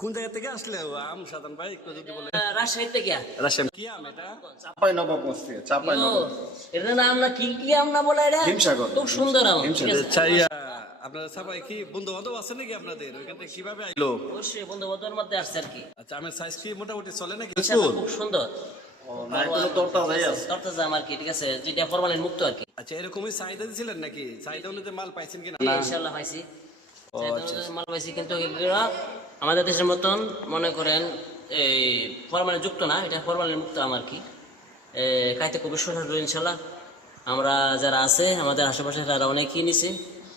কোন জায়গা থেকে আসলে আম সাধারণ ভাই একটু যদি বলেন? রাজশাহী থেকে। রাজশাহী কি আম এটা? চাপাই নবাবগঞ্জ থেকে। চাপাই নবাবগঞ্জ। এটার নাম না কি কি আম না বলে এটা? হিমসাগর। খুব সুন্দর আম। চাইয়া আপনার সবাই কি বন্ধু বান্ধব আছে নাকি আপনাদের ওইখান থেকে কিভাবে আইলো? অবশ্যই বন্ধু বান্ধবের মধ্যে আসছে আর কি। আচ্ছা আমের সাইজ কি মোটামুটি চলে নাকি? খুব সুন্দর। তরতাজা আম আর কি, ঠিক আছে, যেটা ফরমালিন মুক্ত আর কি। আচ্ছা এরকমই চাহিদা দিছিলেন নাকি? চাহিদা অনুযায়ী মাল পাইছেন কিনা? ইনশাআল্লাহ পাইছি, চাহিদা অনুযায়ী মাল পাইছি, কিন্তু এগুলো আমাদের দেশের মতন মনে করেন এই ফরমালিন যুক্ত না, এটা ফরমালিন মুক্ত আম আর কি। খাইতে খুবই সুস্বাদু ইনশাআল্লাহ। আমরা যারা আছে আমাদের আশেপাশে তারা অনেকেই নিছে,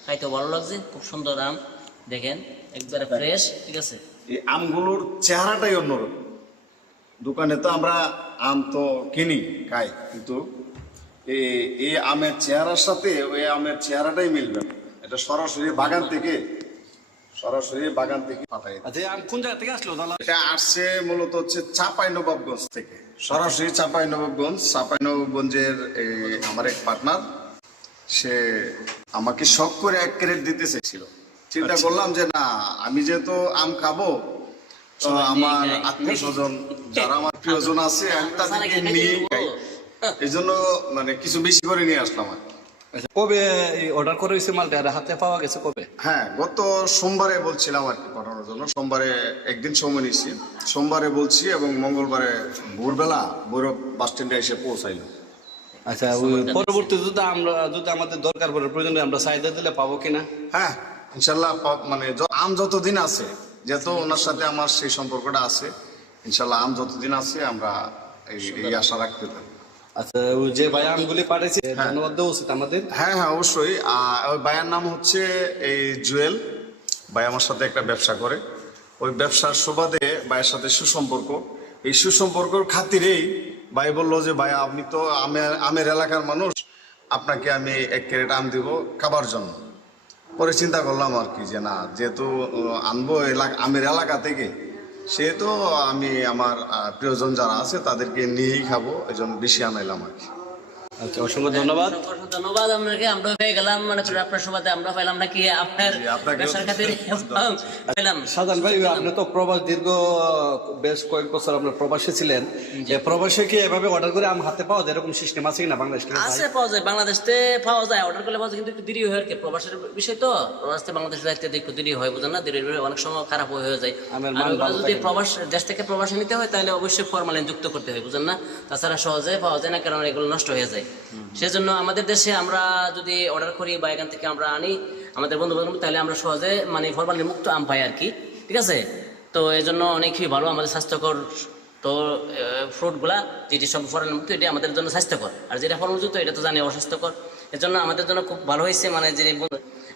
খাইতে ভালো লাগছে, খুব সুন্দর আম, দেখেন একবারে ফ্রেশ, ঠিক আছে। এই আমগুলোর চেহারাটাই অন্যরকম। দোকানে তো আমরা আম তো কিনি খাই, কিন্তু এই আমের চেহারার সাথে ওই আমের চেহারাটাই মিলবে না। এটা সরাসরি বাগান থেকে পাঠাই। আচ্ছা আম কোন জায়গা থেকে আসলো দাদা? এটা আসছে মূলত হচ্ছে চাপাই নবাবগঞ্জ থেকে, সরাসরি চাপাই নবাবগঞ্জের আমার এক পার্টনার, সে আমাকে শখ করে 1 ক্রেট দিতে চেয়েছিল। চিন্তা করলাম যে না, আমি যেহেতু আম খাবো, তো আমার আত্মীয় স্বজন যারা আমার প্রিয়জন আছে আমি তাদেরকে নিয়ে খাই, এই জন্য মানে কিছু বেশি করে নিয়ে আসলাম আর কি। কবে অর্ডার করে হয়েছে মালটা আর হাতে পাওয়া গেছে কবে? হ্যাঁ, গত সোমবারে বলছিলাম আর কি পাঠানোর জন্য। সোমবারে একদিন সময় নিচ্ছি, সোমবারে বলছি, এবং মঙ্গলবারে ভোরবেলা ভৈরব বাস স্ট্যান্ডে এসে পৌঁছাইলো। আচ্ছা পরবর্তী যদি আমাদের দরকার পড়ে প্রয়োজনে আমরা চাহিদা দিলে পাবো কিনা? হ্যাঁ ইনশাল্লাহ, মানে আম যতদিন আছে, যেহেতু ওনার সাথে আমার সেই সম্পর্কটা আছে, ইনশাল্লাহ আম যতদিন আছে আমরা এই আশা রাখতে পারি। আচ্ছা ওই যে ভাই আমগুলি পাঠাইছে ধন্যবাদ দেওয়া উচিত আমাদের। হ্যাঁ হ্যাঁ অবশ্যই। ওই ভাইয়ের নাম হচ্ছে এই জুয়েল ভাই, আমার সাথে একটা ব্যবসা করে। ওই ব্যবসার সুবাদে ভাইয়ের সাথে সুসম্পর্ক, এই সুসম্পর্কর খাতিরেই ভাই বললো যে ভাই আপনি তো আমের এলাকার মানুষ, আপনাকে আমি 1 ক্রেট আম দিব খাবার জন্য। পরে চিন্তা করলাম আর কি যে না, যেহেতু আনবো আমের এলাকা থেকে, সেহেতু আমি আমার প্রিয়জন যারা আছে তাদেরকে নিয়েই খাবো, এই জন্য বেশি আনাইলাম আর কি। আচ্ছা অসংখ্য ধন্যবাদ। ধন্যবাদ আপনাকে, আমরা পেয়ে গেলাম, মানে আপনার সুবাদে আমরা পেলাম নাকি আপনার ব্যবসার খাতিরে পেলাম। সাধারণ ভাই আপনি তো প্রবাস দীর্ঘ বেশ কয়েক বছর আপনার প্রবাসে ছিলেন, প্রবাসে কি এভাবে অর্ডার করে আম হাতে পাওয়া যায় এরকম সিস্টেম আছে কিনা বাংলাদেশ? আছে, পাওয়া যায়, বাংলাদেশে পাওয়া যায়, অর্ডার করলে পাওয়া যায়, কিন্তু একটু দেরি হয় আর কি। প্রবাসের বিষয় তো, প্রবাস থেকে বাংলাদেশে যাইতে একটু দেরি হয়, বুঝেন না, দেরি অনেক সময় খারাপ হয়ে যায়। আর যদি প্রবাস দেশ থেকে প্রবাসে নিতে হয় তাহলে অবশ্যই ফরমালিন যুক্ত করতে হয়, বুঝেন না, তাছাড়া সহজে পাওয়া যায় না, কারণ এগুলো নষ্ট হয়ে যায়। সেজন্য আমাদের দেশে আমরা যদি অর্ডার করি বা এখান থেকে আমরা আনি আমাদের বন্ধু বান্ধব, তাহলে আমরা সহজে মানে ফরমালিন মুক্ত আম পাই আর কি, ঠিক আছে। তো এই জন্য অনেকই ভালো, আমাদের স্বাস্থ্যকর তো ফ্রুটগুলা যেটি সব ফরমালিন মুক্ত, এটি আমাদের জন্য স্বাস্থ্যকর, আর যেটা ফরমালিনযুক্ত এটা তো জানি অস্বাস্থ্যকর। এর জন্য আমাদের জন্য খুব ভালো হয়েছে, মানে যে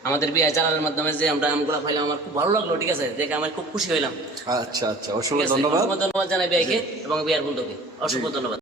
আমাদের বিআই চ্যানেলের মাধ্যমে যে আমরা আমগুলা পাইলাম, আমার খুব ভালো লাগলো, ঠিক আছে, দেখে আমি খুব খুশি হইলাম। আচ্ছা আচ্ছা অসংখ্য ধন্যবাদ জানাই বিআইকে এবং বিআর বন্ধুকে, অসংখ্য ধন্যবাদ।